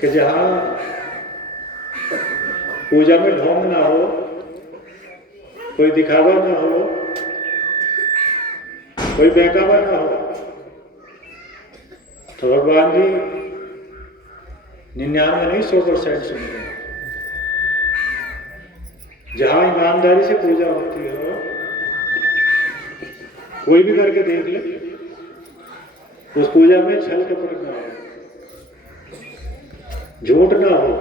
कि जहाँ पूजा में ढोंग ना हो, कोई दिखावा ना हो, कोई बहकावा ना हो, तो भगवान जी 99 नहीं 100% सुनते हैं। जहाँ ईमानदारी से पूजा होती हो, कोई भी करके देख ले, उस पूजा में छल कपट ना हो, झूठ ना हो,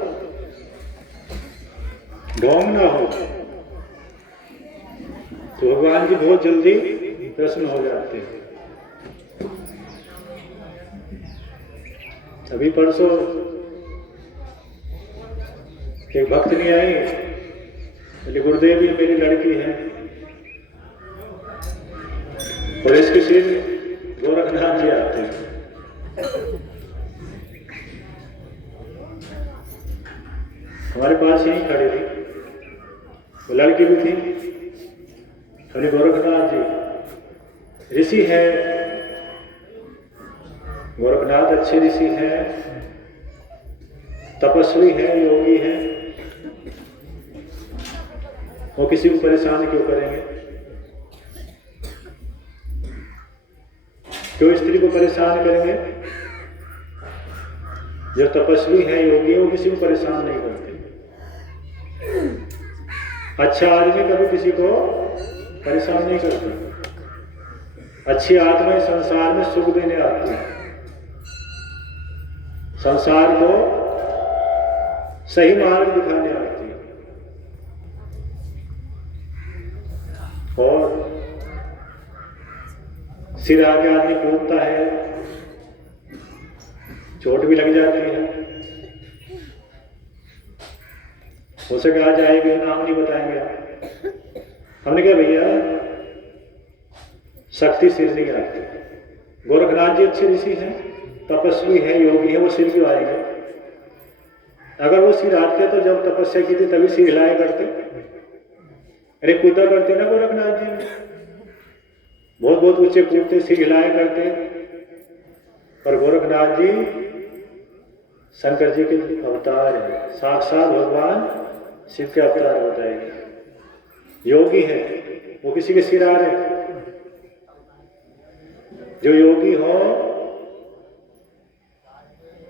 ढोंग ना हो, तो भगवान जी बहुत जल्दी प्रसन्न हो जाते हैं। अभी परसों एक भक्त नहीं आई, बोले गुरुदेव ये मेरी लड़की है और इसके सिर गोरखनाथ जी आते हैं। हमारे पास यहीं खड़ी थी, वो लड़की भी थी। बोले गोरखनाथ जी ऋषि है, गोरखनाथ अच्छे ऋषि हैं, तपस्वी है, योगी है, वो किसी को परेशान क्यों करेंगे? क्यों स्त्री को परेशान करेंगे? जो तपस्वी है, योगी है, वो किसी को परेशान नहीं करते। अच्छा आदमी कभी किसी को परेशान नहीं करता। अच्छी आत्मा संसार में सुख देने आती है, संसार को सही मार्ग दिखाने आती है। और सिर आगे आदमी कूदता है, चोट भी लग जाती है। हो सके आज आएंगे, नाम नहीं बताएंगे आप। हमने कहा भैया शक्ति सिर नहीं आती। गोरखनाथ जी अच्छे ऋषि हैं, तपस्वी है, योगी है, वो सिर क्यों आएंगे? अगर वो सिर आते तो जब तपस्या की थी तभी सिर हिलाया करते। अरे कूदा करते ना गोरखनाथ जी, बहुत बहुत ऊंचे कूदते, सिर हिलाया करते। पर गोरखनाथ जी शंकर जी के अवतार है, साक्षात भगवान शिव के अवतार बताएंगे। योगी है, वो किसी के सिर आ रहे। जो योगी हो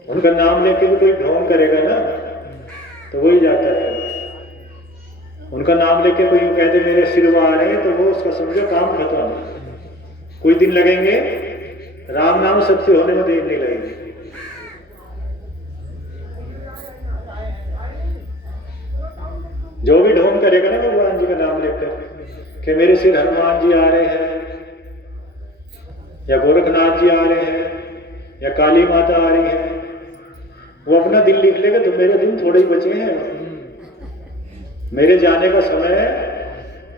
उनका नाम लेके भी कोई ढोंग करेगा ना तो वही जाता है। उनका नाम लेके कोई यूं कहते मेरे सिर आ रहे हैं, तो वो उसका समझो काम खत्म। कुछ दिन लगेंगे, राम नाम सत्य होने में देर नहीं लगेगी। जो भी ढोंग करेगा ना भगवान जी का नाम लेकर कि मेरे सिर हनुमान जी आ रहे हैं, या गोरखनाथ जी आ रहे हैं, या काली माता आ रही है, वो अपना दिन लिख लेगा तो मेरे दिन थोड़े ही बचे हैं। मेरे जाने का समय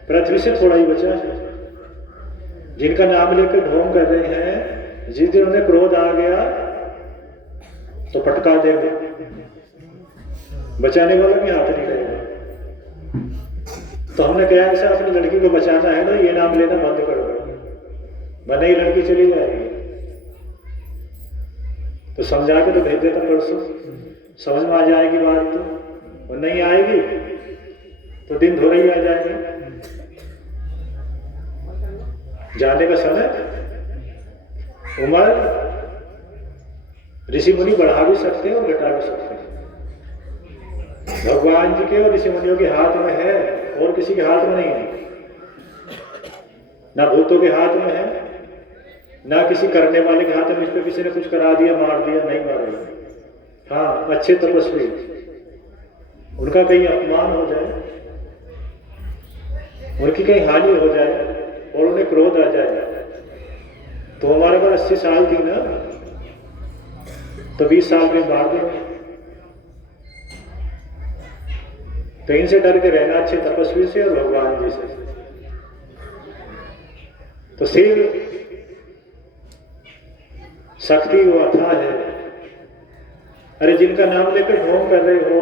पृथ्वी से थोड़ा ही बचा है। जिनका नाम लेकर ढोंग कर रहे हैं, जिस दिन उन्हें क्रोध आ गया तो पटका देंगे, बचाने वाला भी हाथ नहीं रहेगा। तो हमने कहा ऐसा अपनी लड़की को बचाना है ना, ये नाम लेना बंद कर दो, वरना ये लड़की चली जाएगी। तो समझा के तो भेज देता परसों, समझ में आ जाएगी बात तो, और नहीं आएगी तो दिन धोरे ही आ जाएंगे। जाने का समय, उम्र ऋषि मुनि बढ़ा भी सकते हैं और घटा भी सकते हैं। भगवान जी के और ऋषि मुनियों के हाथ में है, और किसी के हाथ में नहीं है। ना भूतों के हाथ में है, ना किसी करने वाले के हाथ में। इस पे किसी ने कुछ करा दिया, मार दिया, नहीं मारेगा। हाँ, अच्छे तपस्वी, उनका कहीं अपमान हो जाए, उनकी कहीं हानि हो जाए और उन्हें क्रोध आ जाए, तो हमारे पास 80 साल थी ना, तो 20 साल में मार देंगे। तो इनसे डर के रहना, अच्छे तपस्वी से और भगवान जी से। तो सिर शक्ति वो अथा है। अरे जिनका नाम लेकर ढोंग कर रहे हो,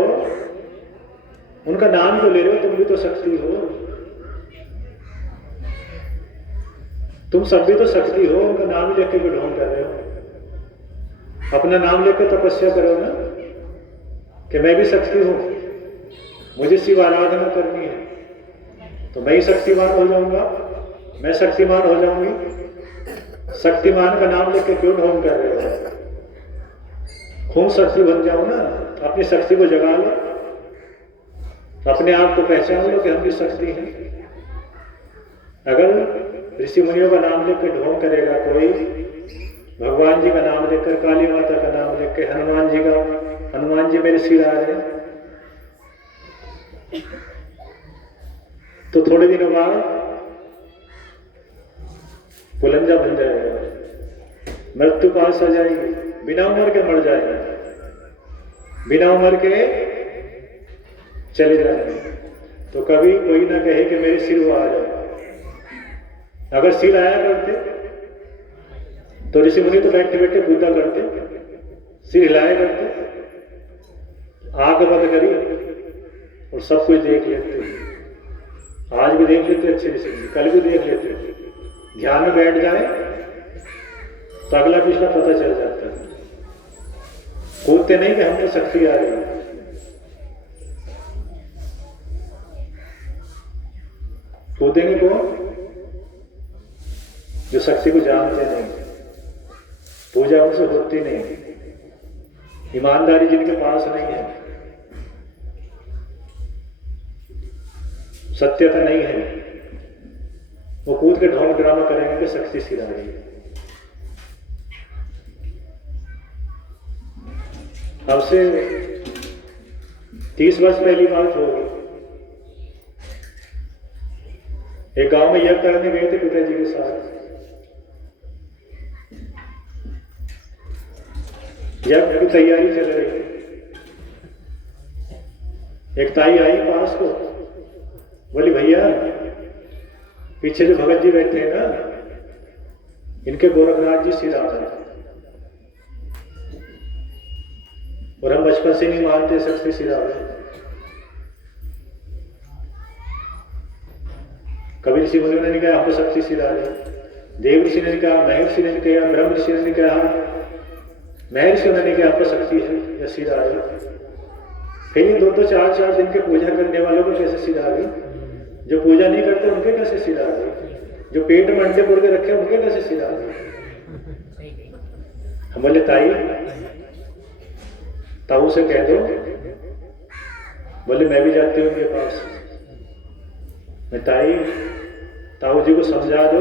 उनका नाम तो ले रहे हो, तुम भी तो शक्ति हो, तुम सब भी तो शक्ति हो। उनका नाम लेकर भी ढोंग कर रहे हो, अपना नाम लेकर तपस्या करो ना। कि मैं भी शक्ति हूँ, मुझे शिव आराधना करनी है, तो मैं ही शक्तिमान हो जाऊंगा, मैं शक्तिमान हो जाऊंगी। शक्तिमान का नाम लेके क्यों ढोंग कर रहे हो? खूब शक्ति बन जाओ ना, अपनी शक्ति को जगा लो, अपने आप को पहचान लो कि हम भी शक्ति हैं। अगर ऋषि मुनियों का नाम लेकर ढोंग करेगा कोई, भगवान जी का नाम लेकर, काली माता का नाम लेकर, हनुमान जी मेरे सिर आ रहे हैं, तो थोड़े दिनों बाद पुलंजा बन जाएगा, मृत्यु पास आ जाएगी, बिना उम्र के मर जाएगा, बिना उम्र के चले जाएंगे। तो कभी कोई ना कहे कि मेरे सिर वो आ जाए। अगर सिर आया करते तो ऋषि मुनि तो बैठे बैठे पूजा करते, सिर हिलाया करते, आंख बंद करी और सब कुछ देख लेते। आज भी देख लेते अच्छे से, कल भी देख लेते, ध्यान में बैठ जाए तो अगला पिछला पता चल जाता है। कूदते नहीं कि हमको शक्ति आ रही है। कूदेंगे कौन? जो शक्ति को जानते नहीं, पूजा उनसे होती नहीं, ईमानदारी जिनके पास नहीं है, सत्यता नहीं है, वो कूद के ढोंग ड्रामा करेंगे कि शक्ति सिर आ रही है। अब से 30 वर्ष पहली बात होगी, एक गांव में यज्ञ करने गए थे पिताजी के साथ। यज्ञ की तैयारी चल रही थी। एक ताई आई पास को, बोली भैया पीछे जो भगत जी बैठे हैं ना, इनके गोरखनाथ जी सिर आ रहे हैं, और हम बचपन से नहीं मानते शक्ति सिर आ रहे हैं। कबीर ऋषि मुनियों ने कहा हमको शक्ति सिर आ रही है, देव ऋषि ने कहा, महर्षि ने कहा, ब्रह्म ऋषि ने कहा, महर्षि ने कहा आपको शक्ति है या सिर आ रही है। फिर ये 2-2, 4-4 दिन के पूजा करने वालों को कैसे सिर आ गई? जो पूजा नहीं करते उनके कैसे सिर आ गई? जो पेट में अंडे मुर्गे रखे उनके कैसे सिर आ गई? हम बोले ताऊ से कह दो। बोले मैं भी जाती हूँ उनके पास। मैं ताऊ जी को समझा दो,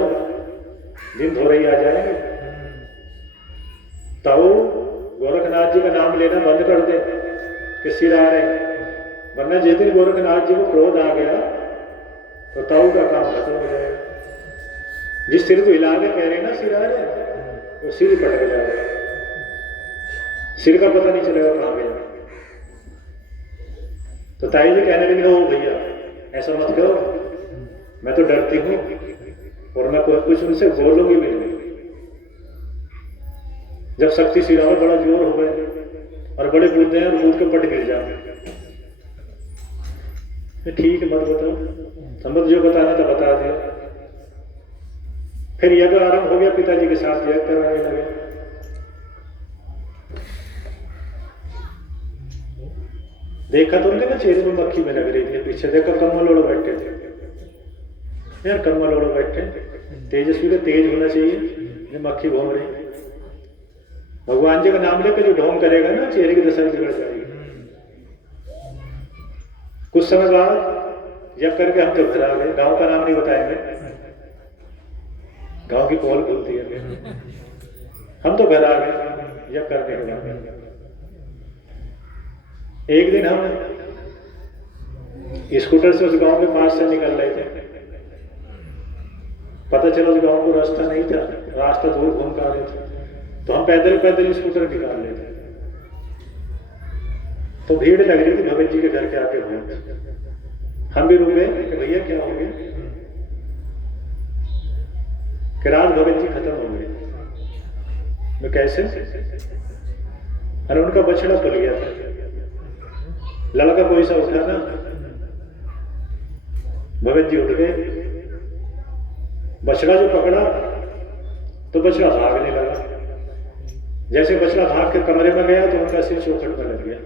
दिन थोड़ा ही आ जाएंगे। ताऊ गोरखनाथ जी का नाम लेना बंद कर दे कि सिर आ रहे, वरना जिस दिन गोरखनाथ जी को क्रोध आ गया तो ताऊ का काम खत्म हो जाएगा। जिस सिर को हिला के कह रहे हैं ना सिर आ रहे, वो सिर ही पटक जाएगा, सिर का पता नहीं चलेगा कहाँ गया। तो ताई जी कहने लगी ओ भैया ऐसा मत करो, मैं तो डरती हूँ और मैं कोई कुछ उनसे बोलूंगी भी नहीं। जब शक्ति सिरा में बड़ा जोर हो गए और बड़े कूदते हैं और कूद के पट गिर जाते, ठीक है मत बताओ, समझ जो बताना था बता दिया। फिर यज्ञ आरंभ हो गया, पिताजी के साथ यज्ञ कराने लगे। देखा तो उनके ना चेहरे में मक्खी में लग रही थी, पीछे देखा कम्बल ओढ़ बैठे थे। यार कम्बल ओढ़ बैठे, तेजस्वी का तेज होना चाहिए, ये मक्खी घूम रही। भगवान जी का नाम लेकर जो ढोंग करेगा ना, चेहरे की दशा बिगड़ जाएगी। कुछ समय बाद जब करके हम तो घर आ गए, गांव का नाम नहीं बताएंगे, गांव की पोल खुलती है। हम तो घर आ गए जब करने के बाद। एक दिन हम स्कूटर से उस गांव के पास से निकल रहे थे, पता चला उस गांव को रास्ता नहीं था, रास्ता दूर घूम कर आ रहे थे, तो हम पैदल स्कूटर निकाल रहे थे। तो भीड़ लग रही थी भगत जी के घर के आके बहुत। हम भी रुक गए कि भैया क्या हो गया, कि रात भगत जी खत्म हो गए। मैं कैसे? अरे उनका बछड़ा पल गया था, लड़का कोई सा उठा ना, भगत जी उठ गए, बछड़ा जो पकड़ा तो बछड़ा भागने लगा। जैसे बछड़ा भाग के कमरे में गया तो उनका सिर चौखट में लग गया।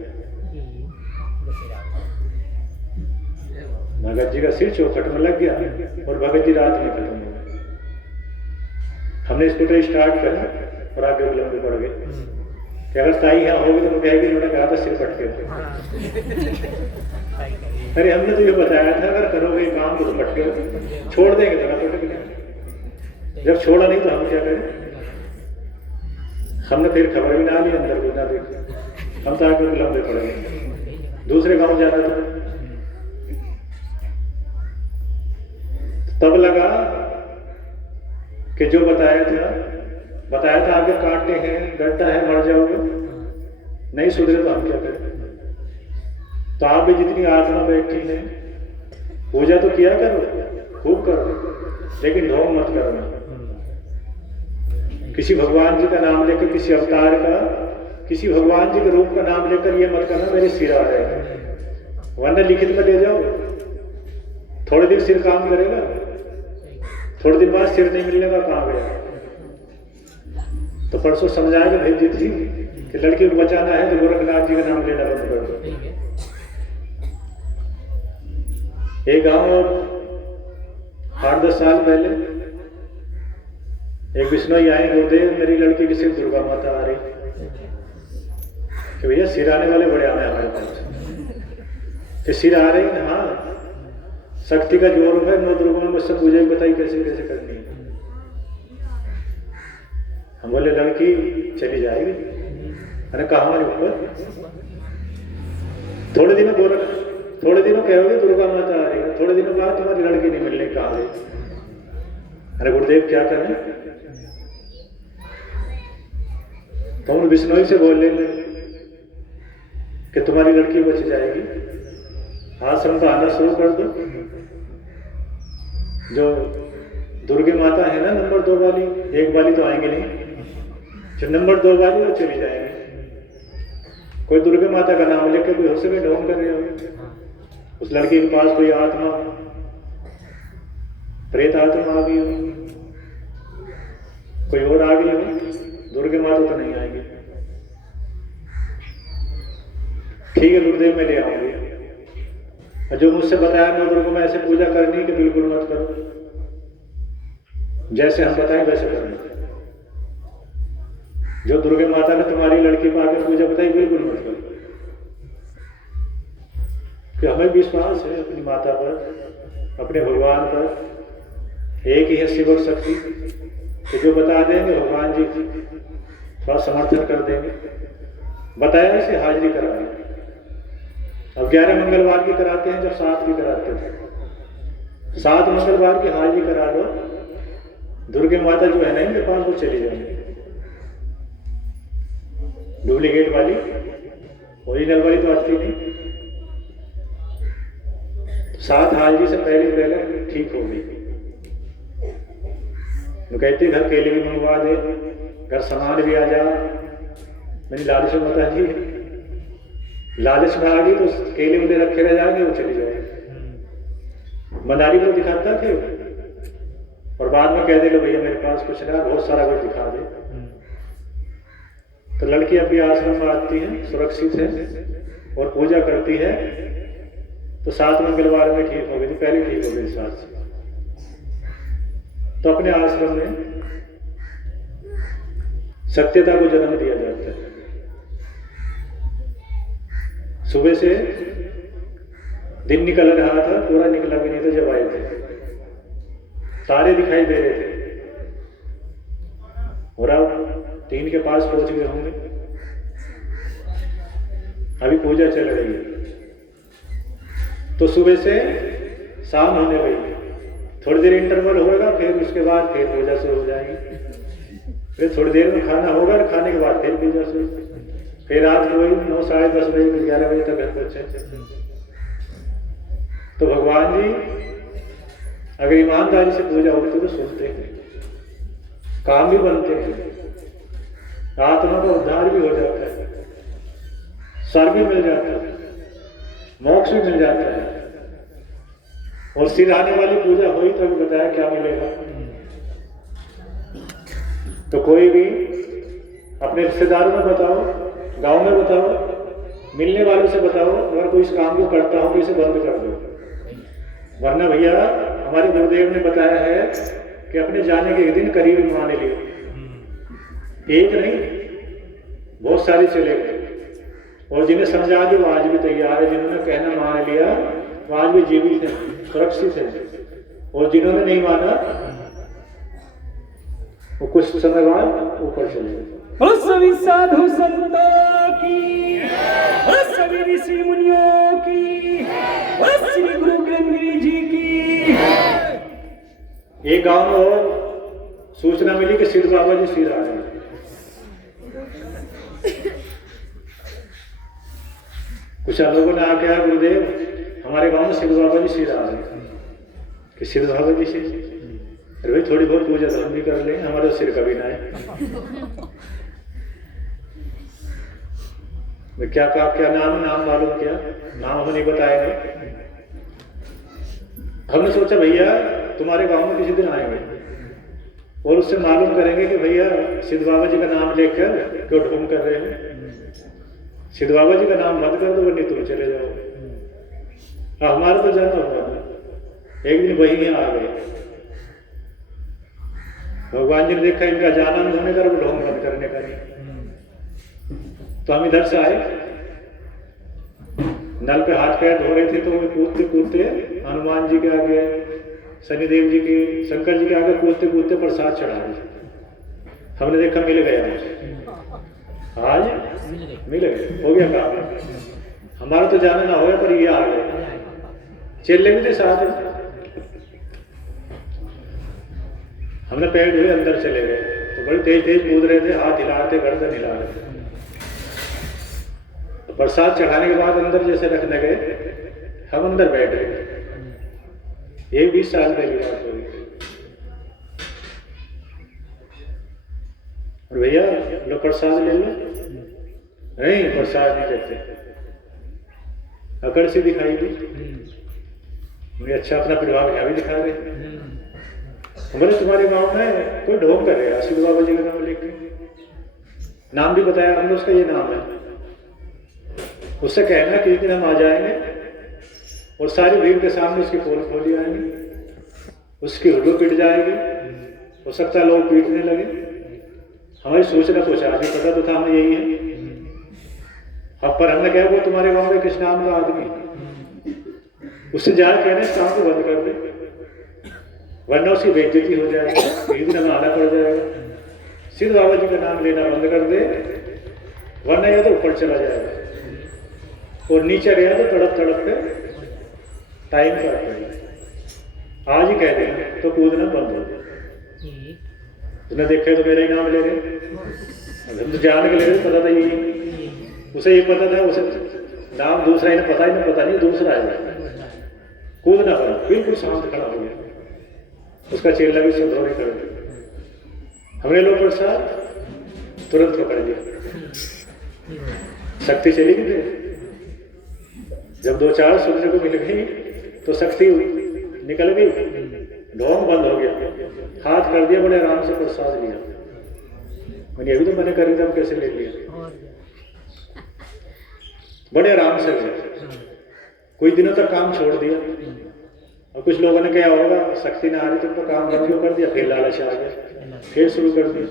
भगत जी का सिर चौखट में लग गया और भगत जी रात में खत्म हो गए। हमने स्कूटर स्टार्ट करा और आगे लंबे पड़ गए कि अगर ताई यहाँ होगी तो कहेगी उन्होंने कहा था सिर कट के। अरे हमने तो ये बताया था अगर करोगे काम तो कट के छोड़ देंगे तो ना कट के। जब छोड़ा नहीं तो हम क्या करें? हमने फिर खबर भी ना ली, अंदर भी ना देखी, हम तो आगे लंबे पड़ गए। दूसरे गांव जाना था, तब लगा कि जो बताया था आगे कांटे हैं, गड्ढा है, मर जाओगे, नहीं सुधरे तो हम क्या करें? तो आप भी जितनी आत्मा बैठी है पूजा तो किया करो, खूब करो, लेकिन ढोंग मत करना। किसी भगवान जी का नाम लेकर, किसी अवतार का, किसी भगवान जी के रूप का नाम लेकर ये मत करना मेरे सिर आ रहे हैं, वरना लिखित में ले जाओ। थोड़े दिन सिर काम करेगा, थोड़े दिन बाद सिर नहीं मिलने का कहाँ गया। तो परसों समझाएगा भेज दी थी कि लड़की को बचाना है तो गोरखनाथ जी का नाम लेना बंद कर दो। एक गांव 8-10 साल पहले एक बिश्नोई आए, गुरुदेव मेरी लड़की की सिर दुर्गा माता आ रही कि भैया सिर आने वाले बड़े आने हमारे पास कि सिर आ रही है। हाँ, शक्ति का जोर है, 9 दुर्गा में मुझसे पूजा ही बताई कैसे कैसे करनी है। हम बोले लड़की चली जाएगी। अरे कहा हमारे ऊपर थोड़े दिनों कहोगे दुर्गा माता आ रही है, थोड़े दिनों बाद तुम्हारी लड़की नहीं मिलने कहा गई। अरे गुरुदेव क्या करें? तो हम बिश्नोई से बोल लेंगे कि तुम्हारी लड़की बच जाएगी, आश्रम का आना शुरू कर दो। जो दुर्गे माता है ना नंबर 2 वाली, 1 वाली तो आएंगे नहीं, जो नंबर 2 वाली वो चली जाएंगे। कोई दुर्गे माता का नाम लेकर कोई हो सके ढोंग कर रहे हो, उस लड़की के पास कोई आत्मा, प्रेत आत्मा आ गई हो, कोई और आ गई हो, दुर्गे माता तो नहीं आएगी। ठीक है गुरुदेव मैं ले आऊंगी, और जो मुझसे बताया 9 दुर्गों में ऐसे पूजा करनी कि बिल्कुल मत करो, जैसे हम बताएं वैसे करना। जो दुर्गे माता ने तुम्हारी लड़की को आकर पूजा बताई बिल्कुल मत करो, कि हमें विश्वास है अपनी माता पर, अपने भगवान पर। एक ही है शिव और शक्ति कि जो बता देंगे भगवान जी थोड़ा समर्थन कर देंगे। बताया इसे हाजिरी कराएंगे। अब 11 मंगलवार की कराते हैं, जब 7 की कराते थे। 7 मंगलवार की हाजिरी करा दो, दुर्गे माता जो है ना इनके पास वो चली जाएंगे। डुप्लीकेट वाली, ओरिजिनल वाली तो आती नहीं। 7 हाजिरी से पहले ठीक हो गई। वो कहते घर केले भी मंगवा दे, घर सामान भी आ जा। मैंने लालच में बता दी, लालच में आ गई तो केले उन्हें रखे रह जाएंगे, वो चली जाएगी। मदारी को दिखाता थे और बाद में कह दे लो भैया मेरे पास कुछ ना, बहुत सारा कुछ दिखा दे। तो लड़की अपनी आश्रम में आती है, सुरक्षित है और पूजा करती है। तो 7 मंगलवार में ठीक हो गई थी, पहले ठीक हो गई 7 से। तो अपने आश्रम में सत्यता को जन्म दिया जाता है। सुबह से दिन निकल रहा था, पूरा निकला भी नहीं था जब आए थे। तारे दिखाई दे रहे थे और अब 3 के पास पहुंच गए होंगे। अभी पूजा चल रही है। तो सुबह से शाम होने गई, थोड़ी देर इंटरवल होगा, फिर उसके बाद फिर पूजा शुरू हो जाएगी। फिर थोड़ी देर में खाना होगा और खाने के बाद फिर पूजा शुरू। फिर रात को 9, साढ़े 10 बजे, 11 बजे तक घर पहुंचे। तो भगवान जी अगर ईमानदारी से पूजा होती तो सुनते हैं, काम भी बनते हैं, आत्मा का उद्धार भी हो जाता है, सर भी मिल जाता है, मोक्ष भी मिल जाता है। और सिर आने वाली पूजा हुई तो अभी बताया क्या मिलेगा। तो कोई भी अपने रिश्तेदारों में बताओ, गांव में बताओ, मिलने वालों से बताओ, अगर कोई इस काम को करता हो तो इसे बंद कर दो, वरना भैया हमारे गुरुदेव ने बताया है कि अपने जाने के एक दिन करीब मान लिए, एक नहीं बहुत सारे चले गए, और जिन्हें समझा जो आज भी तैयार है, जिन्होंने कहना मान लिया वो आज भी जीवित है, सुरक्षित है, और जिन्होंने नहीं माना वो कुछ समय बाद ऊपर चले गए। सभी साधु संतों की, सभी ऋषि मुनियों की, श्री गुरु ग्रंथ जी की। एक गांव में और सूचना मिली कि सिद्ध बाबा जी सीधा आ रहे हैं। कुछ लोगों ने आके कहा गुरुदेव हमारे गांव में सिद्ध बाबा जी सीधा आ रहे हैं, कि सिद्ध बाबा जी से अरे भाई थोड़ी बहुत पूजा धर्म भी कर लें, हमारे सिर कभी ना है। क्या कहा, क्या नाम मालूम किया, नाम हमें नहीं बताएंगे। हमने सोचा भैया तुम्हारे गांव में किसी दिन आएंगे और उससे मालूम करेंगे कि भैया सिद्ध बाबा जी का नाम लेकर क्यों ढूंढ कर रहे हो, सिद्ध बाबा जी का नाम बंद कर दो वरना तुम चले जाओ। हमारा तो जन्म हुआ, एक दिन वही यहाँ आ गए, भगवान जी ने देखा इनका जाना नहीं होने का, वो ढोंग बंद करने का नहीं, तो हम इधर से आए, नल पे हाथ पैर धो रहे थे तो वो कूदते कूदते हनुमान जी के आगे, शनिदेव जी के, शंकर जी के आगे कूदते कूदते प्रसाद चढ़ा रहे। हमने देखा मिल गया, आज मिल गए, हो गया काम। हमारा तो जाना ना होगा पर ये आ गए, चेले भी थे साथ में। हमने पैर धोए अंदर चले गए तो बड़ी तेज तेज कूद रहे थे, हाथ हिला रहे थे, गर्दन हिला रहे थे। तो प्रसाद चढ़ाने के बाद अंदर जैसे रखने गए, हम अंदर बैठ गए। ये 20 साल पहली बात हो गई। और भैया लो प्रसाद ले लो, नहीं प्रसाद नहीं कहते, अकड़ से दिखाई दी, मुझे अच्छा अपना प्रभाव यहाँ भी दिखा रहे। हमारे तुम्हारे गांव में कोई ढोंग कर रहे सिद्ध बाबा जी का नाम लेके, नाम भी बताया हमने, उसका ये नाम है, उससे कहना कि एक दिन हम आ जाएंगे और सारी भीड़ के सामने उसकी पोल खोली आएंगी, उसकी हुड्डू पिट जाएगी, हो सकता है लोग पीटने लगे। हमारी सोचना कुछ आगे पता तो था हमें यही है। अब पर हमने कहा वो तुम्हारे गांव में किस नाम का आदमी, उससे जाकर कहने इस काम को बंद कर दे, वरना उसकी बेइज्जती हो जाएगी, एक दिन हमें आना पड़ जाएगा। सिद्ध बाबा जी का नाम लेना बंद कर दे, वरना यह तो ऊपर चला जाएगा और नीचे गया तो तड़प तड़प के टाइम पर पड़ेगा। आज ही कह देंगे तो कूदना बंद हो जाए। तुमने देखे तो मेरा ही नाम ले रहे, हम तो जान के ले रहे, पता था यही, उसे ये पता था, उसे नाम दूसरा ही पता नहीं दूसरा है, कूदना पड़ा, बिल्कुल शांत खड़ा हो गया। उसका चेला भी सब धोने कर दिया, हमने लोग प्रसाद तुरंत पकड़ लिया, शक्ति चली गई। जब 2-4 सुनने को मिल गई तो शक्ति निकल गई, ढोंग बंद हो गया, हाथ कर दिया, बड़े आराम से प्रसाद लिया। मैंने अभी तो मैंने कर दिया, कैसे ले लिया, बड़े आराम से लिया। कुछ दिनों तक काम छोड़ दिया, और कुछ लोगों ने क्या होगा, शक्ति ना आ रही तो काम बंद कर दिया, फिर लालच आ गया, फिर शुरू कर दिया।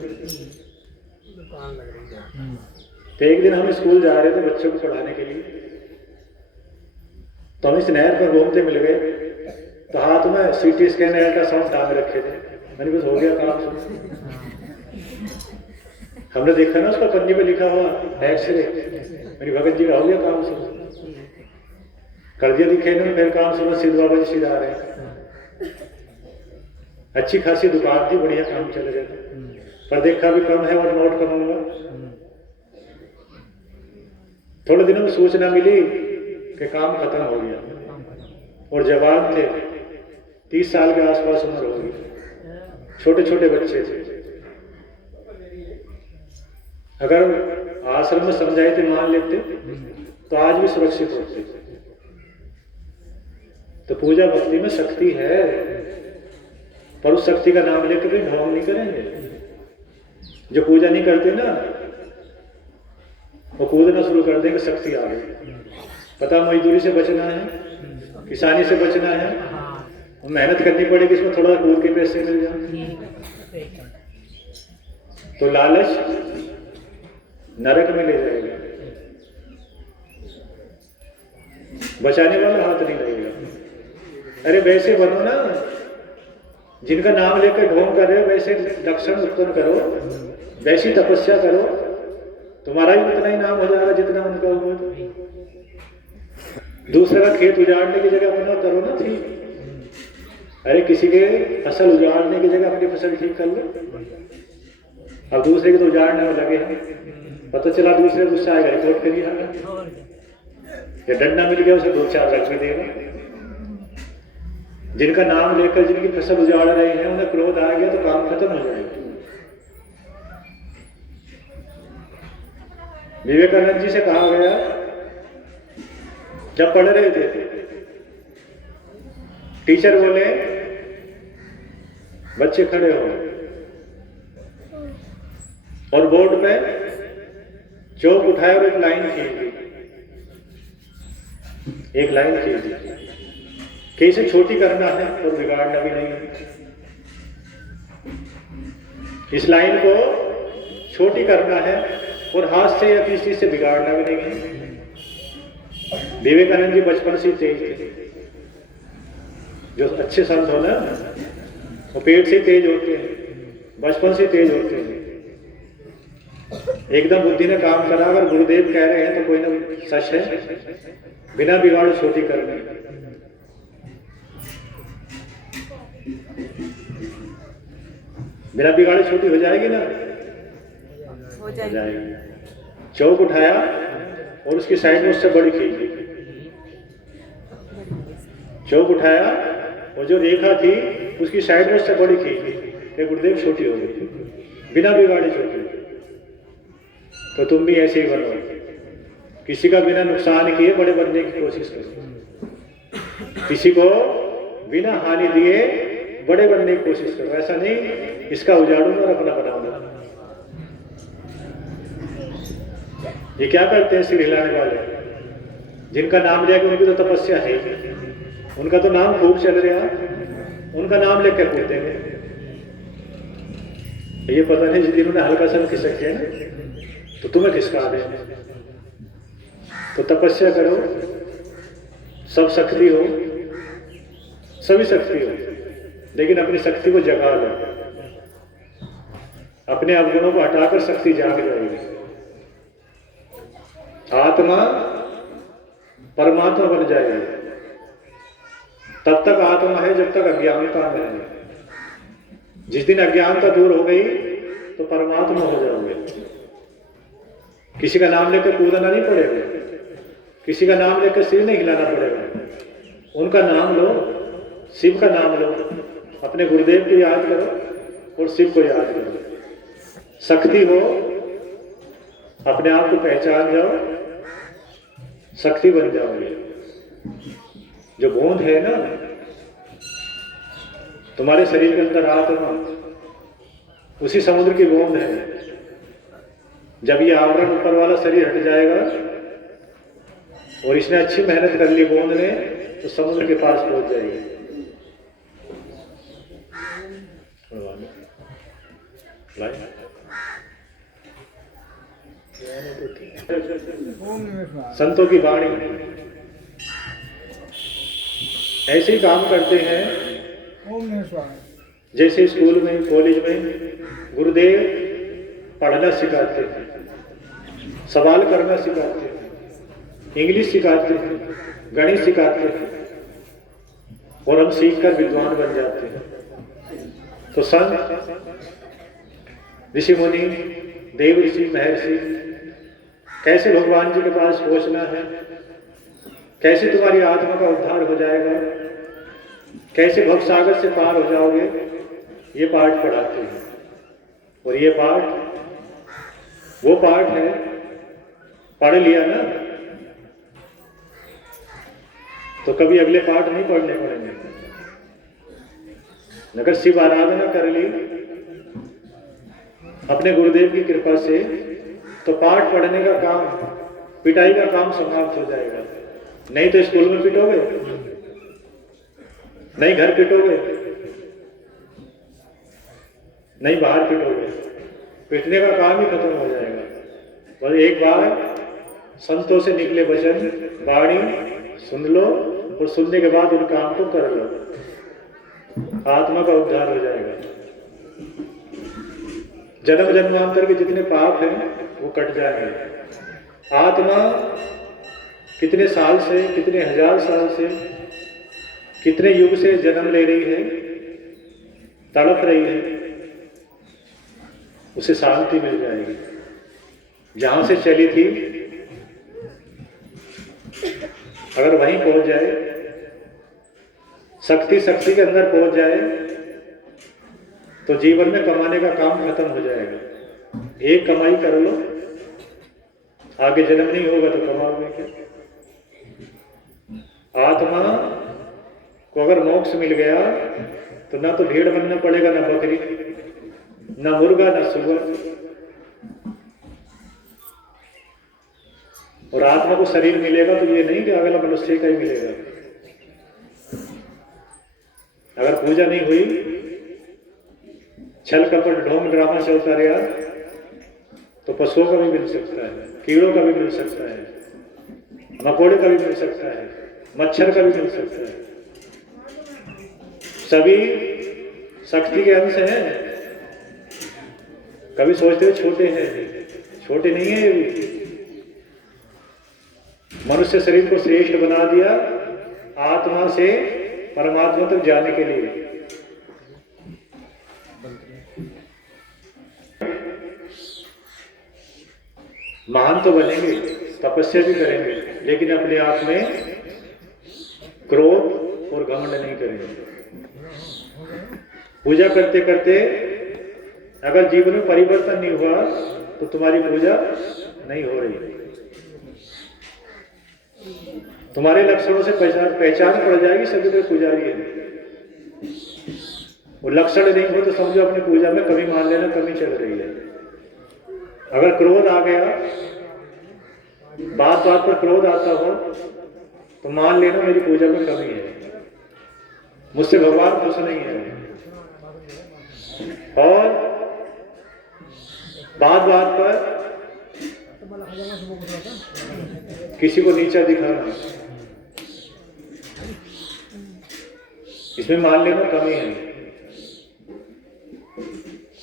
तो एक दिन हम स्कूल जा रहे थे बच्चों को पढ़ाने के लिए, तो हम इस नहर पर घूमते मिल गए, तो हाथ में CT स्कैन अल्ट्रासाउंड टांग रखे थे। मैंने बस हो गया काम। हमने देखा ना उसका पन्नी पे लिखा हुआ एक्सरे, मेरी भगत जी का हो गया काम सुन कर दिया, दिखे ना मेरे काम सुनो, सिद्ध बाबा जी सीधा आ रहे हैं। अच्छी खासी दुकान थी, बढ़िया काम चल रहा था, पर देखा भी कम है और नोट कम होगा। थोड़े दिनों में सूचना मिली कि काम खत्म हो गया, और जवान थे, 30 साल के आसपास उम्र होगी, छोटे छोटे बच्चे थे। अगर आश्रम में समझाए थे मान लेते तो आज भी सुरक्षित होते। तो पूजा भक्ति में शक्ति है, पर उस शक्ति का नाम लेकर भी ढोंग नहीं करेंगे। जो पूजा नहीं करते ना, वो कूदना शुरू कर देंगे, शक्ति आ गई। पता मजदूरी से बचना है, किसानी से बचना है, मेहनत करनी पड़ेगी, इसमें थोड़ा कूद के पैसे मिल जाए। तो लालच नरक में ले जाएगा, बचाने वाला हाथ नहीं लगेगा। अरे वैसे बनो ना, जिनका नाम लेकर ढोंग कर रहे हो वैसे लक्षण उत्पन्न करो, वैसी तपस्या करो, तुम्हारा भी उतना ही नाम हो जाएगा जितना उनका हुआ। दूसरे का खेत उजाड़ने की जगह अपना करो ना ठीक। अरे किसी के फसल उजाड़ने की जगह अपनी फसल ठीक कर लो। अब दूसरे के तो उजाड़ने में लगे हैं, पता चला दूसरे गुस्सा आएगा, रिपोर्ट करिए, या डंडा मिल गया उसे 2-4 रख भी देगा। जिनका नाम लेकर जिनकी फसल उजाड़ रहे हैं उन्हें क्रोध आ गया तो काम खत्म हो जाएगा। विवेकानंद जी से कहा गया, जब पढ़ रहे थे टीचर बोले बच्चे खड़े हो और बोर्ड पे चौक उठाए और एक लाइन खींच दी, एक लाइन खींच दी कि इसे छोटी करना है और बिगाड़ना भी नहीं है। इस लाइन को छोटी करना है और हाथ से या किसी चीज से बिगाड़ना भी नहीं है। विवेकानंद जी बचपन से तेज थे। जो अच्छे संत हो ना वो पेट से तेज होते हैं, बचपन से तेज होते हैं। एकदम बुद्धि ने काम करा, अगर गुरुदेव कह रहे हैं तो कोई ना सच है, बिना बिगाड़ छोटी करनी। बिना बिगाड़े छोटी हो जाएगी ना, हो जाएगी। चौक उठाया और उसकी साइड में उससे बड़ी खींची, चौक उठाया और जो रेखा थी उसकी साइड में उससे बड़ी खींची, गुरुदेव छोटी हो गई, बिना बिगाड़े छोटी। तो तुम भी ऐसे ही बनो, किसी का बिना नुकसान किए बड़े बनने की कोशिश करो, किसी को बिना हानि दिए बड़े बनने की कोशिश करो। ऐसा नहीं इसका उजाड़ूंगा और अपना बनाऊंगा। ये क्या करते हैं सिर हिलाने वाले, जिनका नाम लिया कि उनकी तो तपस्या है, उनका तो नाम खूब चल रहा, उनका नाम लेकर कूदेंगे। ये पता नहीं जिन्होंने हल्का सा खिसक किया ना तो तुम्हें खिसका दे। तो तपस्या करो, सब शक्ति हो, सभी शक्ति हो, लेकिन अपनी शक्ति को जगा लो। अपने अवगुणों को हटाकर शक्ति जाग जाएगी। आत्मा परमात्मा बन जाएगी। तब तक आत्मा है जब तक अज्ञानता में है। जिस दिन अज्ञानता दूर हो गई तो परमात्मा हो जाओगे। किसी का नाम लेकर कूदना नहीं पड़ेगा, किसी का नाम लेकर सिर नहीं हिलाना पड़ेगा। उनका नाम लो, शिव का नाम लो, अपने गुरुदेव को याद करो और शिव को याद करो। शक्ति हो, अपने आप को पहचान जाओ, शक्ति बन जाओगे। जो बूंद है ना तुम्हारे शरीर के अंदर, आत्मा उसी समुद्र की बूंद है। जब ये आवरण ऊपर वाला शरीर हट जाएगा और इसने अच्छी मेहनत कर ली बूंद ने, तो समुद्र के पास पहुंच जाएगी। संतों की वाणी ऐसे ही काम करते हैं। जैसे स्कूल में, कॉलेज में गुरुदेव पढ़ना सिखाते हैं, सवाल करना सिखाते हैं, इंग्लिश सिखाते हैं, गणित सिखाते हैं और हम सीखकर विद्वान बन जाते हैं। तो संत, ऋषि मुनि, देव ऋषि, महर्षि कैसे भगवान जी के पास पहुंचना है, कैसे तुम्हारी आत्मा का उद्धार हो जाएगा, कैसे भवसागर से पार हो जाओगे, ये पाठ पढ़ाते हैं। और ये पाठ वो पाठ है, पढ़ लिया ना तो कभी अगले पाठ नहीं पढ़ने पड़ेंगे। अगर शिव आराधना कर ली अपने गुरुदेव की कृपा से तो पाठ पढ़ने का काम, पिटाई का काम समाप्त हो जाएगा। नहीं तो स्कूल में पिटोगे, नहीं घर पिटोगे, नहीं बाहर पिटोगे, पिटने का काम ही खत्म हो जाएगा। और एक बार संतों से निकले वचन वाणी सुन लो और सुनने के बाद उन काम को कर लो, आत्मा का उद्धार हो जाएगा। जन्म जन्मांतर के जितने पाप हैं वो कट जाएंगे। आत्मा कितने साल से, कितने हजार साल से, कितने युग से जन्म ले रही है, तड़प रही है, उसे शांति मिल जाएगी। जहां से चली थी अगर वहीं पहुंच जाए, शक्ति के अंदर पहुंच जाए, तो जीवन में कमाने का काम खत्म हो जाएगा। एक कमाई कर लो, आगे जन्म नहीं होगा तो कमाओगे क्या? आत्मा को अगर मोक्ष मिल गया तो ना तो भेड़ बनना पड़ेगा, ना बकरी, ना मुर्गा, ना सुअर। और आत्मा को शरीर मिलेगा तो ये नहीं कि अगला मनुष्य का ही मिलेगा। अगर पूजा नहीं हुई, छल कपट ढोंग ड्रामा चलता रहा, तो पशुओं का भी मिल सकता है, कीड़ों का भी मिल सकता है, मकोड़े का भी मिल सकता है, मच्छर का भी मिल सकता है। सभी शक्ति के अंश हैं। कभी सोचते हो छोटे हैं, छोटे नहीं है। ये भी मनुष्य शरीर को श्रेष्ठ बना दिया आत्मा से परमात्मा तक जाने के लिए। महान तो बनेंगे, तपस्या भी करेंगे, लेकिन अपने आप में क्रोध और घमंड नहीं करेंगे। पूजा करते करते अगर जीवन में परिवर्तन नहीं हुआ तो तुम्हारी पूजा नहीं हो रही। तुम्हारे लक्षणों से पहचान पड़ जाएगी सभी कोई पुजारी है। वो लक्षण नहीं हो तो समझो अपनी पूजा में कमी मान लेना, कमी चल रही है। अगर क्रोध आ गया, बात बात पर क्रोध आता हो, तो मान लेना मेरी पूजा में कमी है, मुझसे भगवान खुश नहीं है। और बात बात पर किसी को नीचा दिखाना, इसमें मान लेना कमी है।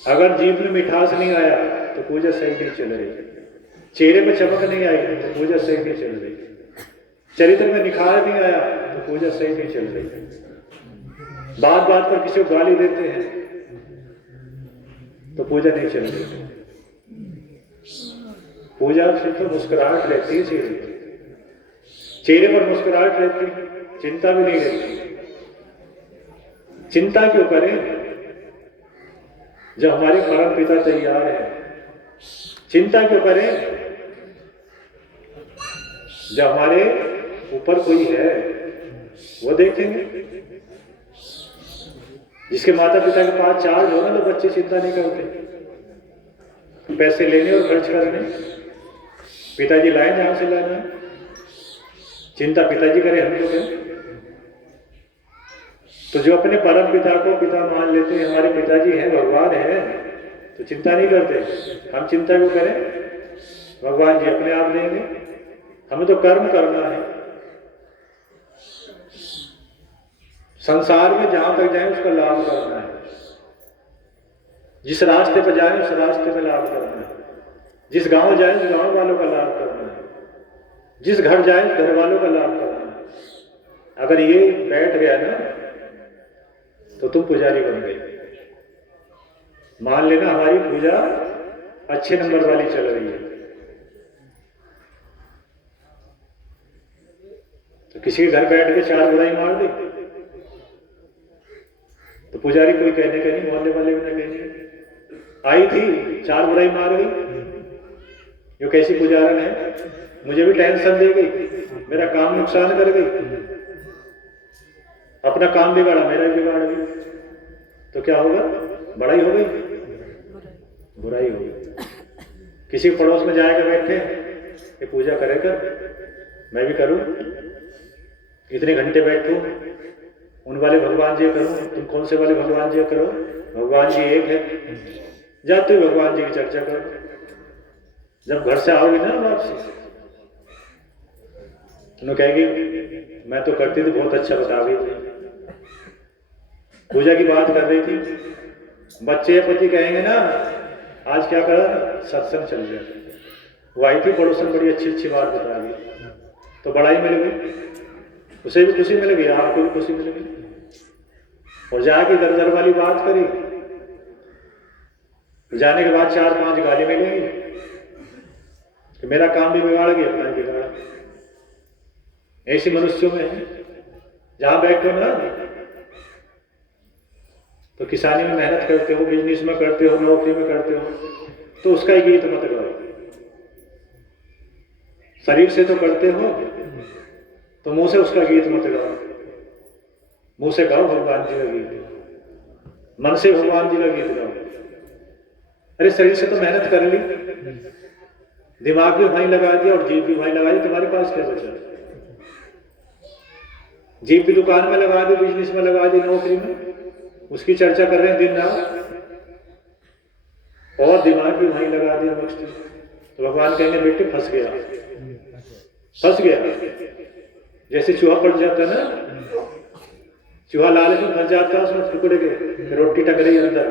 अगर जीभ में मिठास नहीं आया तो पूजा सही नहीं चल रही, चेहरे पे चमक नहीं आई तो पूजा सही नहीं चल रही, चरित्र में निखार नहीं आया तो पूजा सही नहीं चल रही, बात बात पर किसी को गाली देते हैं तो पूजा नहीं चल रही। पूजा सिर्फ तो मुस्कुराहट रहती है, चेहरे पर मुस्कुराहट रहती, चिंता भी नहीं रहती। चिंता क्यों करें जब हमारे परम पिता तैयार है? चिंता क्यों करें जब हमारे ऊपर कोई है, वो देखेंगे। जिसके माता पिता के पास चार्ज हो ना तो बच्चे चिंता नहीं करते, पैसे लेने और खर्च करने। पिताजी लाए जहां से लाना है, चिंता पिताजी करे, हम तो करें। तो जो अपने परम पिता को पिता मान लेते हैं, हमारे पिताजी हैं, भगवान है, तो चिंता नहीं करते। हम चिंता क्यों करें? भगवान जी अपने आप देंगे, हमें तो कर्म करना है। संसार में जहां तक जाए उसका लाभ करना है, जिस रास्ते पर जाए उस रास्ते में लाभ करना है, जिस गांव जाए उस गांव वालों का लाभ करना है, जिस घर जाए उस घर वालों का लाभ करना है। अगर ये बैठ गया ना तो तुम पुजारी बन गए। मान लेना हमारी पूजा अच्छे नंबर वाली चल रही है। तो किसी के घर बैठ के 4 बुराई मार दी तो पुजारी कोई कहने का नहीं, मोहल्ले वाले भी ना कहने। आई थी 4 बुराई मार गई, जो कैसी पुजारन है, मुझे भी टेंशन दे गई, मेरा काम नुकसान कर गई, अपना काम बिगाड़ा, मेरा भी बिगाड़ गई, तो क्या होगा? बड़ाई हो गई, बुराई हो गई। किसी पड़ोस में जाएगा बैठे ये पूजा करे कर, मैं भी करूं, इतने घंटे बैठूं, उन वाले भगवान जी करूं, तुम कौन से वाले भगवान जी करो, भगवान जी एक है, जाते हुए भगवान जी की चर्चा करो। जब घर से आओगे ना वापसी, उन्होंने कहेगी मैं तो करती थी, बहुत अच्छा बता रही थी, पूजा की बात कर रही थी। बच्चे या पति कहेंगे ना आज क्या करा, सत्संग चल गया, वो आई थी पड़ोसन, बड़ी अच्छी अच्छी बात बता रही, तो बड़ाई मिल गई, उसे भी खुशी मिल गई, आपको भी खुशी मिल गई। और जाके दर दर वाली बात करी, जाने के बाद 4-5 गाली मिलेंगी कि मेरा काम भी बिगाड़ गया, अपना भी बिगाड़ा। ऐसे मनुष्यों में है, जहां बैठो ना तो किसानी में मेहनत करते हो, बिजनेस में करते हो, नौकरी में करते हो, तो उसका ही गीत मत गाओ। शरीर से तो करते हो तो मुंह से उसका गीत मत गाओ, मुंह से गाओ भगवान जी का गीत, मन से भगवान जी का गीत गाओ। अरे शरीर से तो मेहनत कर ली, दिमाग भी वहीं लगा दिया और जीभ भी वहीं लगा दी, तुम्हारे पास क्या बचा? जीभ भी दुकान में लगा दी, बिजनेस में लगा दी, नौकरी में, उसकी चर्चा कर रहे हैं दिन रात, और दिमाग भी वहीं लगा दिया मस्ती। तो भगवान कहेंगे बेटे फंस गया, फंस गया। जैसे चूहा पड़ जाता है ना, चूहा लालच में फंस जाता है, उसमें टुकड़े के रोटी टक रही अंदर,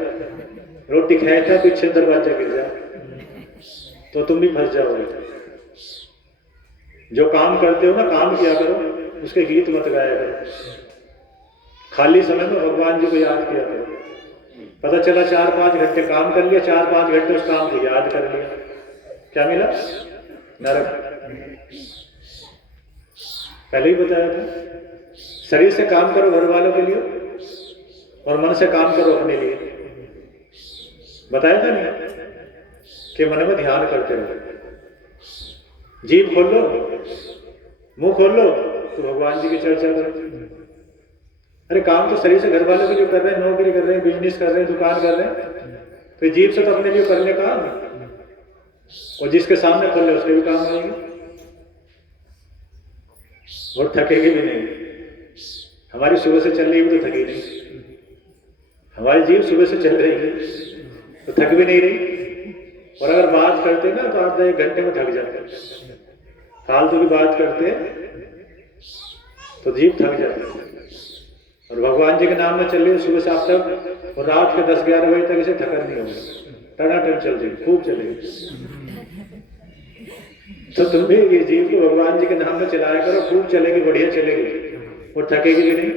रोटी खाया था पीछे दरवाजा गिर जा, तो तुम भी फंस जाओगे। जो काम करते हो ना, काम किया करो, उसके गीत मत गाया करो। खाली समय में भगवान जी को याद किया करो। पता चला 4-5 घंटे काम कर लिया, 4-5 घंटे उस काम को याद कर लिया, क्या मिला? नरक। पहले ही बताया था, शरीर से काम करो घर वालों के लिए और मन से काम करो अपने लिए, बताया था नहीं कि मन में ध्यान करते रहो। जीभ खोल लो, मुंह खोल लो तो भगवान जी की चर्चा करो। अरे काम तो शरीर से घर वालों के लिए कर रहे हैं, नौकरी कर रहे हैं, बिजनेस कर रहे हैं, दुकान कर रहे हैं, तो जीभ से तो अपने लिए करने का, और जिसके सामने खोल ले उसके भी काम आएंगे और थकेगी भी नहीं। हमारी सुबह से चल रही भी तो थकी नहीं, हमारी जीभ सुबह से चल रही है तो थक भी नहीं रही। और अगर बात करते ना तो आधा 1 घंटे में थक जाते, फालतू की बात करते तो जीभ थक जाती। और भगवान जी के नाम में चल रही सुबह से आप तक, और रात के 10-11 बजे तक इसे थकन नहीं होगी, टनाटन चल रही, खूब चलेगी। तो तुम भी ये जीव को भगवान जी के नाम में चलाया करो, खूब चलेगी, बढ़िया चलेगी और थकेगी भी नहीं।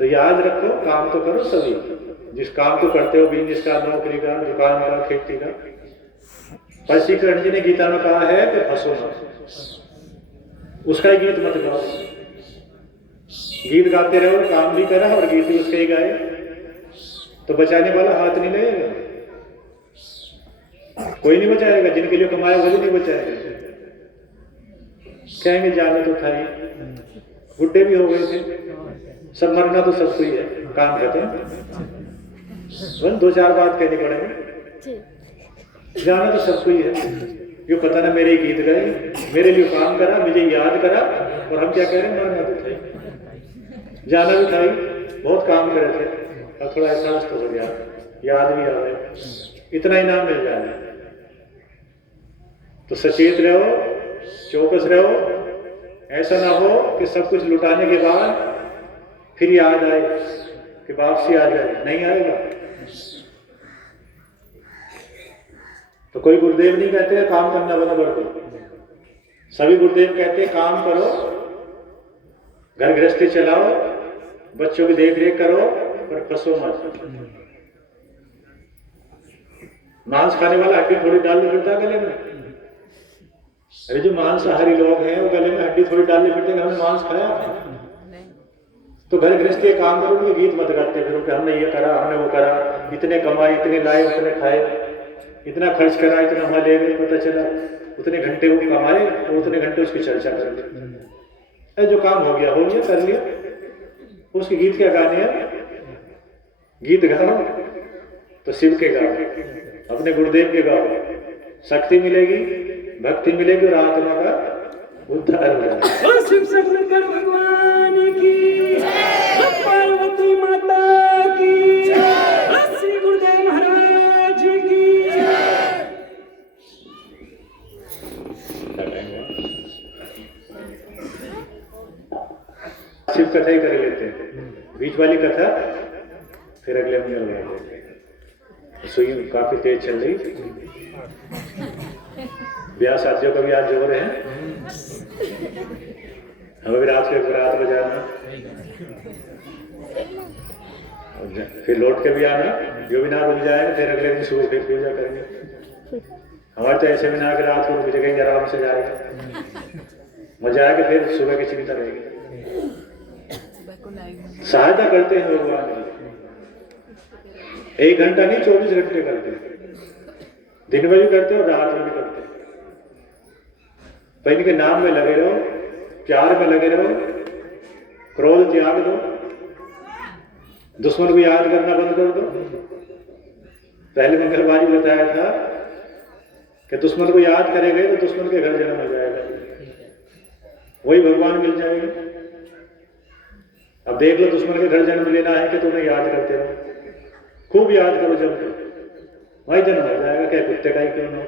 तो याद रखो, काम तो करो सभी, जिस काम को करते हो, बिजनेस का, नौकरी का, दुकान का, खेती का। पर श्री कृष्ण जी ने गीता में कहा है कि फंसो मत, उसका ही गीत मत गाओ। गीत गाते रहो, काम भी करा और गीत भी उसके ही गाए, तो बचाने वाला हाथ नहीं लगेगा, कोई नहीं बचाएगा। जिनके लिए कमाया वो भी नहीं बचाएगा, कहेंगे जाने तो था ही, बुढ़े भी हो गए थे, सब मरना तो सबको ही है, काम करते हैं, 2-4 बात कहनी पड़ेगी, जाना तो सबको ही है। क्यों पता ना मेरे गीत गाए, मेरे लिए काम करा, मुझे याद करा, और हम क्या कह रहे हैं, मरना तो था, जाना भी था ही, बहुत काम करे थे, और थोड़ा एहसास तो हो गया, याद भी आ रहा, इतना ही नाम मिल जाए। तो सचेत रहो, चौकस रहो, ऐसा ना हो कि सब कुछ लुटाने के बाद फिर याद आए कि वापसी आ जाए, नहीं आएगा। तो कोई गुरुदेव नहीं कहते हैं काम करना बंद कर दो, सभी गुरुदेव कहते हैं काम करो, घर गृहस्थी चलाओ, बच्चों की देख रेख करो, पर फंसो मत। मांस खाने वाला हड्डी थोड़ी डालने फिरता गले में, अरे जो मांसाहारी लोग हैं वो गले में हड्डी थोड़ी डालने फिरते, हमने मांस खाया। तो घर गृहस्थी काम करो, उनके गीत मत गाते फिरो कि हमने ये करा, हमने वो करा, इतने कमाए, इतने लाए, उतने खाए, इतना खर्च करा, इतना वहां ले गए, पता चला उतने घंटे वो कमाए और उतने घंटे उसकी चर्चा कर ली। जो काम हो गया कर लिया, उसके गीत क्या गाने हैं? गीत गाओ तो शिव के गाओ, अपने गुरुदेव के गाओ, शक्ति मिलेगी, भक्ति मिलेगी और आत्मा का उद्धार हो जाएगा। और शिव शंकर भगवान की, पार्वती माता की, श्री गुरुदेव महाराज की। शिव कथा ही कर लेते हैं, बीच वाली कथा फिर अगले महीने लगा देते हैं। सुई काफी तेज चल रही, ब्याह शादियों का भी आज जोर है। हमें भी रात को जाना, फिर लौट के भी आना, जो भी ना रुक जाएगा फिर अगले दिन सुबह फिर पूजा करेंगे। हमारे तो ऐसे भी ना कि रात को रुक जाएंगे, आराम से जाएगा, मजा आएगा, फिर सुबह की चिंता रहेगी। सहायता करते हैं भगवान की, 1 घंटा नहीं 24 घंटे करते हैं, दिन में भी करते हैं और रात में भी करते हैं। तो इनके नाम में लगे रहो, प्यार में लगे रहो, क्रोध त्याग दो, दुश्मन को याद करना बंद कर दो। पहले मंगलवार ही बताया था कि दुश्मन को याद करेंगे तो दुश्मन के घर जन्म हो जाएगा, वही भगवान मिल जाएंगे। अब देख लो, दुश्मन के घर जन्म लेना है कि तुम्हें याद करते रहो, खूब याद करो, जब वही जन्म हो जाएगा। क्या कुत्ते का ही क्यों ना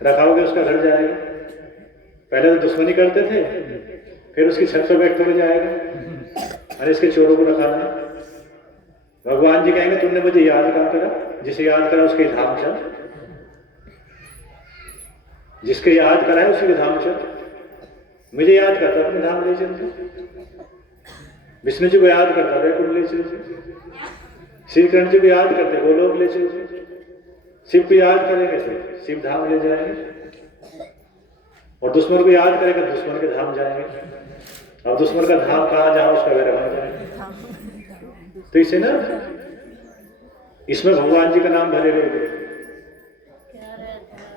रखाओगे, उसका घर जाएगा। पहले तो दुश्मनी करते थे, फिर उसकी छत पर बैठ कर जाएगा, अरे इसके चोरों को रखाना है। भगवान जी कहेंगे तुमने मुझे याद कहाँ करा, जिसे याद करा उसके धाम चल, जिसके याद करा है उसके धाम चल। मुझे याद करता अपने धाम ले चलते, विष्णु जी को याद करता वैकुंठ ले चलते, श्री कृष्ण जी को याद करते गोलोक ले चलते, शिव को याद करेंगे तो शिव धाम ले जाएंगे, और दुश्मन को याद करेंगे तो दुश्मन के धाम जाएंगे। अब दुश्मन का धाम कहाँ जाओ, उसका वे रहा जाएगा। तो इसे ना, इसमें भगवान जी का नाम भरे रहे।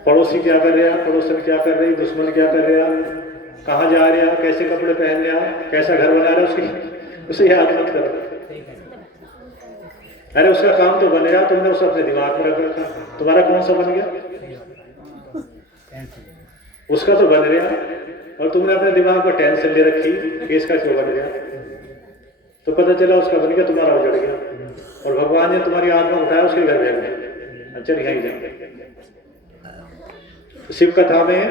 पड़ोसी क्या कर रहा, पड़ोसन क्या कर रही, दुश्मन क्या कर रहा, कहाँ जा रहा, कैसे कपड़े पहन रहा, कैसा घर बना रहा, उसे याद मत करो। अरे उसका काम तो बन रहा, तुमने उसे अपने दिमाग में रख रखा, तुम्हारा कौन सा बन गया? उसका तो बन रहा, और तुमने अपने दिमाग पर टेंशन ले रखी कि इसका क्यों बन गया। तो पता चला उसका बन गया, तुम्हारा उजड़ गया, और भगवान ने तुम्हारी आत्मा उठाया उसके घर भेज दिया। अच्छा, यहीं जाए। शिव कथा में